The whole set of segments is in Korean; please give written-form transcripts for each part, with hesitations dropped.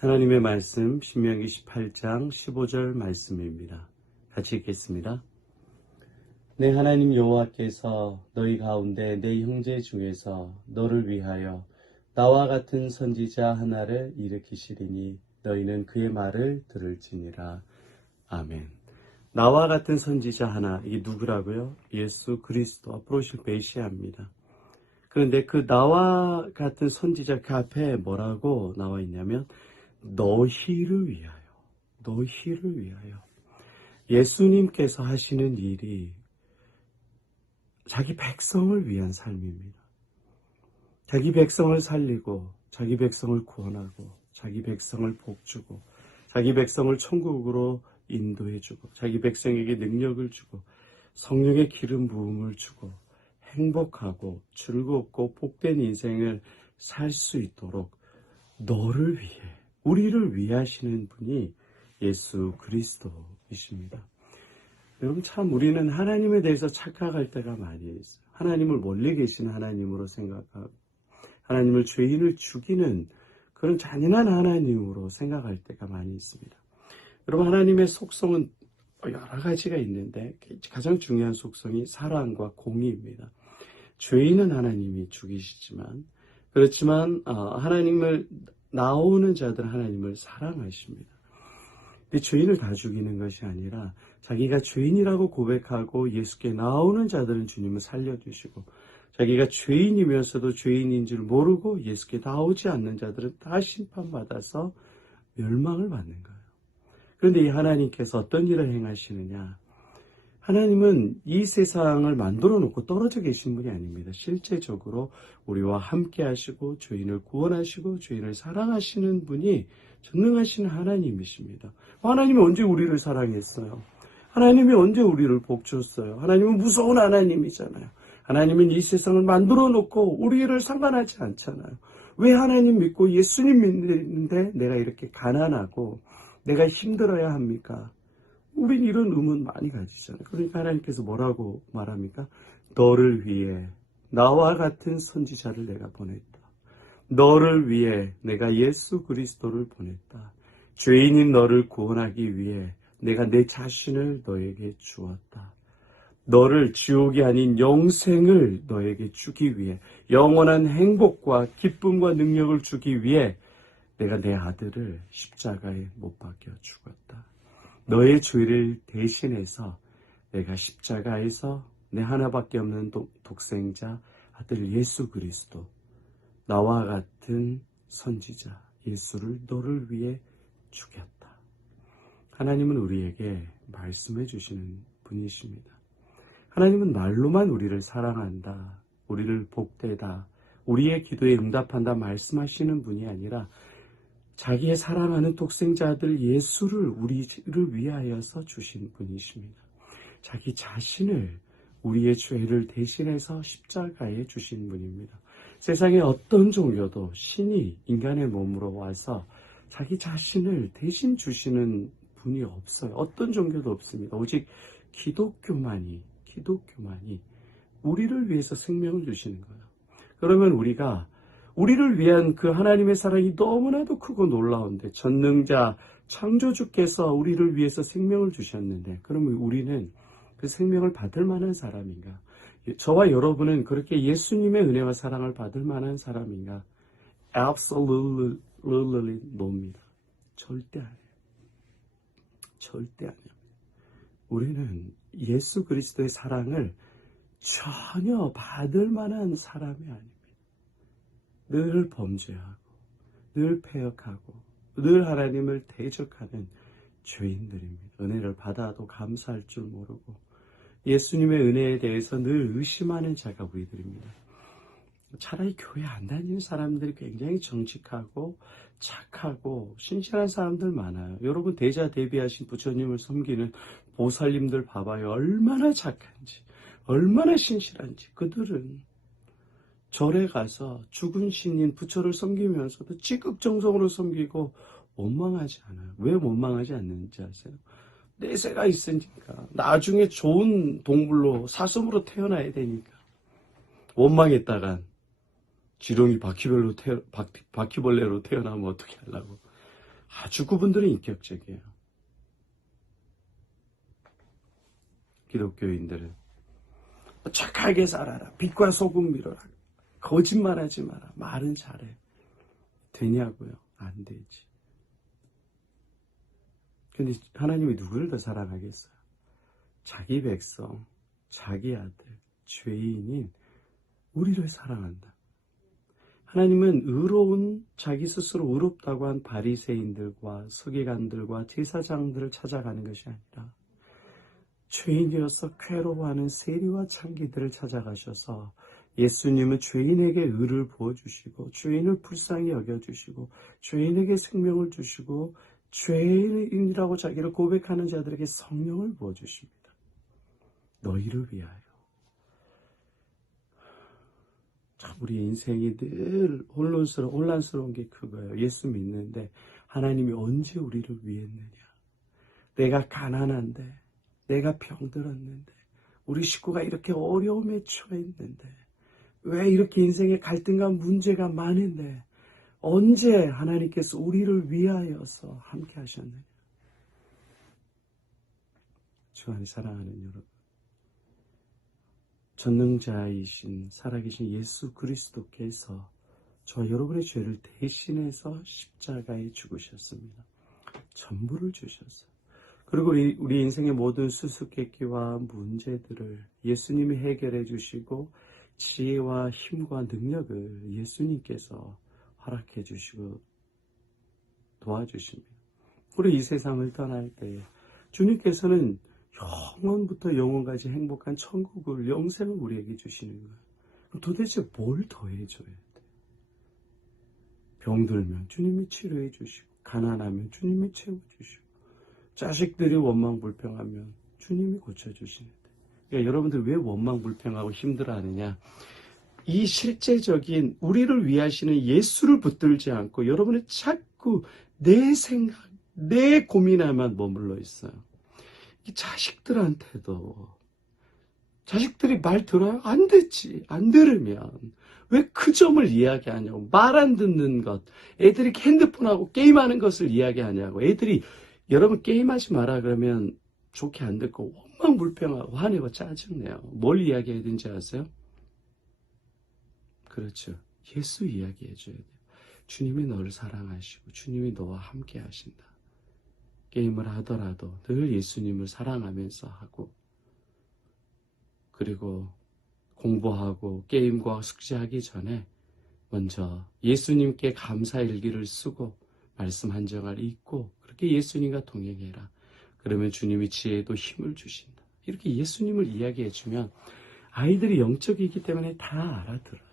하나님의 말씀 신명기 18장 15절 말씀입니다. 같이 읽겠습니다. 내 하나님 여호와께서 너희 가운데 내 형제 중에서 너를 위하여 나와 같은 선지자 하나를 일으키시리니 너희는 그의 말을 들을지니라. 아멘. 나와 같은 선지자 하나, 이게 누구라고요? 예수 그리스도, 앞으로 오실 메시아입니다. 그런데 그 나와 같은 선지자 그 앞에 뭐라고 나와 있냐면 너희를 위하여, 너희를 위하여. 예수님께서 하시는 일이 자기 백성을 위한 삶입니다. 자기 백성을 살리고, 자기 백성을 구원하고, 자기 백성을 복주고, 자기 백성을 천국으로 인도해주고, 자기 백성에게 능력을 주고, 성령의 기름 부음을 주고, 행복하고 즐겁고 복된 인생을 살 수 있도록 너를 위해, 우리를 위하시는 분이 예수 그리스도이십니다. 여러분, 참 우리는 하나님에 대해서 착각할 때가 많이 있어요. 하나님을 멀리 계신 하나님으로 생각하고 하나님을 죄인을 죽이는 그런 잔인한 하나님으로 생각할 때가 많이 있습니다. 여러분, 하나님의 속성은 여러 가지가 있는데 가장 중요한 속성이 사랑과 공의입니다. 죄인은 하나님이 죽이시지만, 그렇지만 하나님을 나오는 자들은 하나님을 사랑하십니다. 근데 죄인을 다 죽이는 것이 아니라 자기가 죄인이라고 고백하고 예수께 나오는 자들은 주님을 살려주시고, 자기가 죄인이면서도 죄인인 줄 모르고 예수께 나오지 않는 자들은 다 심판받아서 멸망을 받는 거예요. 그런데 이 하나님께서 어떤 일을 행하시느냐? 하나님은 이 세상을 만들어 놓고 떨어져 계신 분이 아닙니다. 실제적으로 우리와 함께 하시고 죄인을 구원하시고 죄인을 사랑하시는 분이 전능하신 하나님이십니다. 하나님이 언제 우리를 사랑했어요? 하나님이 언제 우리를 복줬어요? 하나님은 무서운 하나님이잖아요. 하나님은 이 세상을 만들어 놓고 우리를 상관하지 않잖아요. 왜 하나님 믿고 예수님 믿는데 내가 이렇게 가난하고 내가 힘들어야 합니까? 우린 이런 의문 많이 가지잖아요. 그러니까 하나님께서 뭐라고 말합니까? 너를 위해 나와 같은 선지자를 내가 보냈다. 너를 위해 내가 예수 그리스도를 보냈다. 죄인인 너를 구원하기 위해 내가 내 자신을 너에게 주었다. 너를 지옥이 아닌 영생을 너에게 주기 위해, 영원한 행복과 기쁨과 능력을 주기 위해 내가 내 아들을 십자가에 못 박혀 죽었다. 너의 죄를 대신해서 내가 십자가에서 내 하나밖에 없는 독생자 아들 예수 그리스도, 나와 같은 선지자 예수를 너를 위해 죽였다. 하나님은 우리에게 말씀해 주시는 분이십니다. 하나님은 말로만 우리를 사랑한다, 우리를 복되다, 우리의 기도에 응답한다 말씀하시는 분이 아니라 자기의 사랑하는 독생자들 예수를 우리를 위하여서 주신 분이십니다. 자기 자신을 우리의 죄를 대신해서 십자가에 주신 분입니다. 세상에 어떤 종교도 신이 인간의 몸으로 와서 자기 자신을 대신 주시는 분이 없어요. 어떤 종교도 없습니다. 오직 기독교만이 우리를 위해서 생명을 주시는 거예요. 그러면 우리를 위한 그 하나님의 사랑이 너무나도 크고 놀라운데, 전능자 창조주께서 우리를 위해서 생명을 주셨는데, 그러면 우리는 그 생명을 받을 만한 사람인가? 저와 여러분은 그렇게 예수님의 은혜와 사랑을 받을 만한 사람인가? Absolutely no입니다. 절대 아니에요. 절대 아니에요. 우리는 예수 그리스도의 사랑을 전혀 받을 만한 사람이 아닙니다. 늘 범죄하고, 늘 패역하고, 늘 하나님을 대적하는 죄인들입니다. 은혜를 받아도 감사할 줄 모르고 예수님의 은혜에 대해서 늘 의심하는 자가 우리들입니다. 차라리 교회 안 다니는 사람들이 굉장히 정직하고 착하고 신실한 사람들 많아요. 여러분, 대자대비하신 부처님을 섬기는 보살님들 봐봐요. 얼마나 착한지, 얼마나 신실한지. 그들은 절에 가서 죽은 신인 부처를 섬기면서도 지극정성으로 섬기고 원망하지 않아요. 왜 원망하지 않는지 아세요? 내세가 있으니까. 나중에 좋은 동물로, 사슴으로 태어나야 되니까. 원망했다간 지렁이 바퀴벌레로 태어나면 어떻게 하려고. 아주 그분들은 인격적이에요. 기독교인들은 착하게 살아라. 빛과 소금 미러라. 거짓말하지 마라. 말은 잘해. 되냐고요? 안 되지. 근데 하나님이 누구를 더 사랑하겠어요? 자기 백성, 자기 아들, 죄인인 우리를 사랑한다. 하나님은 의로운, 자기 스스로 의롭다고 한 바리새인들과 서기관들과 제사장들을 찾아가는 것이 아니라 죄인이어서 괴로워하는 세리와 창기들을 찾아가셔서 예수님은 죄인에게 의를 부어주시고 죄인을 불쌍히 여겨주시고 죄인에게 생명을 주시고 죄인이라고 자기를 고백하는 자들에게 성령을 부어주십니다. 너희를 위하여. 참 우리 인생이 늘 혼란스러운 게 그거예요. 예수 믿는데 하나님이 언제 우리를 위했느냐. 내가 가난한데, 내가 병들었는데, 우리 식구가 이렇게 어려움에 처했는데, 왜 이렇게 인생에 갈등과 문제가 많은데 언제 하나님께서 우리를 위하여서 함께 하셨느냐. 주 안에 사랑하는 여러분, 전능자이신 살아계신 예수 그리스도께서 저와 여러분의 죄를 대신해서 십자가에 죽으셨습니다. 전부를 주셨어요. 그리고 우리 인생의 모든 수수께끼와 문제들을 예수님이 해결해 주시고 지혜와 힘과 능력을 예수님께서 허락해 주시고 도와주십니다. 우리 이 세상을 떠날 때 주님께서는 영원부터 영원까지 행복한 천국을, 영생을 우리에게 주시는 거예요. 그럼 도대체 뭘 더해줘야 돼? 병들면 주님이 치료해 주시고, 가난하면 주님이 채워주시고, 자식들이 원망불평하면 주님이 고쳐주시는데, 그러니까 여러분들 왜 원망불평하고 힘들어하느냐? 이 실제적인 우리를 위하시는 예수를 붙들지 않고 여러분은 자꾸 내 생각, 내 고민에만 머물러 있어요. 이 자식들한테도, 자식들이 말 들어요? 안 듣지. 안 들으면 왜 그 점을 이야기하냐고. 말 안 듣는 것, 애들이 핸드폰하고 게임하는 것을 이야기하냐고. 애들이 여러분 게임하지 마라 그러면 좋게 안 듣고 원망불평하고 화내고 짜증내요. 뭘 이야기해야 되는지 아세요? 그렇죠. 예수 이야기해 줘야 돼요. 주님이 너를 사랑하시고 주님이 너와 함께 하신다. 게임을 하더라도 늘 예수님을 사랑하면서 하고, 그리고 공부하고 게임과 숙제하기 전에 먼저 예수님께 감사일기를 쓰고 말씀 한 장을 읽고 그렇게 예수님과 동행해라. 그러면 주님이 지혜도 힘을 주신다. 이렇게 예수님을 이야기해 주면 아이들이 영적이기 때문에 다 알아들어요.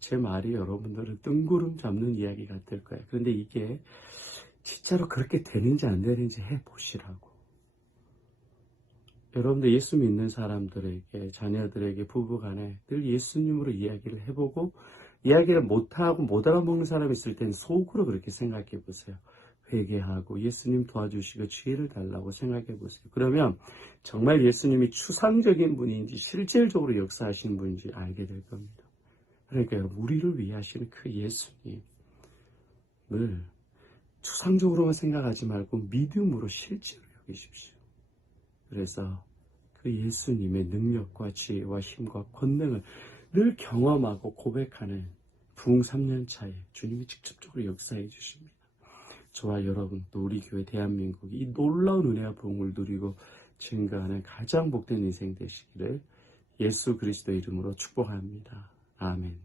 제 말이 여러분들은 뜬구름 잡는 이야기 같을 거예요. 그런데 이게 진짜로 그렇게 되는지 안 되는지 해보시라고. 여러분들 예수 믿는 사람들에게, 자녀들에게, 부부간에 늘 예수님으로 이야기를 해보고, 이야기를 못하고 못 알아먹는 사람이 있을 땐 속으로 그렇게 생각해 보세요. 회개하고 예수님 도와주시고 지혜를 달라고 생각해 보세요. 그러면 정말 예수님이 추상적인 분인지 실질적으로 역사하시는 분인지 알게 될 겁니다. 그러니까 여러분, 우리를 위해 하시는 그 예수님을 추상적으로만 생각하지 말고 믿음으로 실제로 여기십시오. 그래서 그 예수님의 능력과 지혜와 힘과 권능을 늘 경험하고 고백하는 부흥 3년 차에 주님이 직접적으로 역사해 주십니다. 저와 여러분, 또 우리 교회 대한민국이 이 놀라운 은혜와 부흥을 누리고 증거하는 가장 복된 인생 되시기를 예수 그리스도 이름으로 축복합니다. 아멘.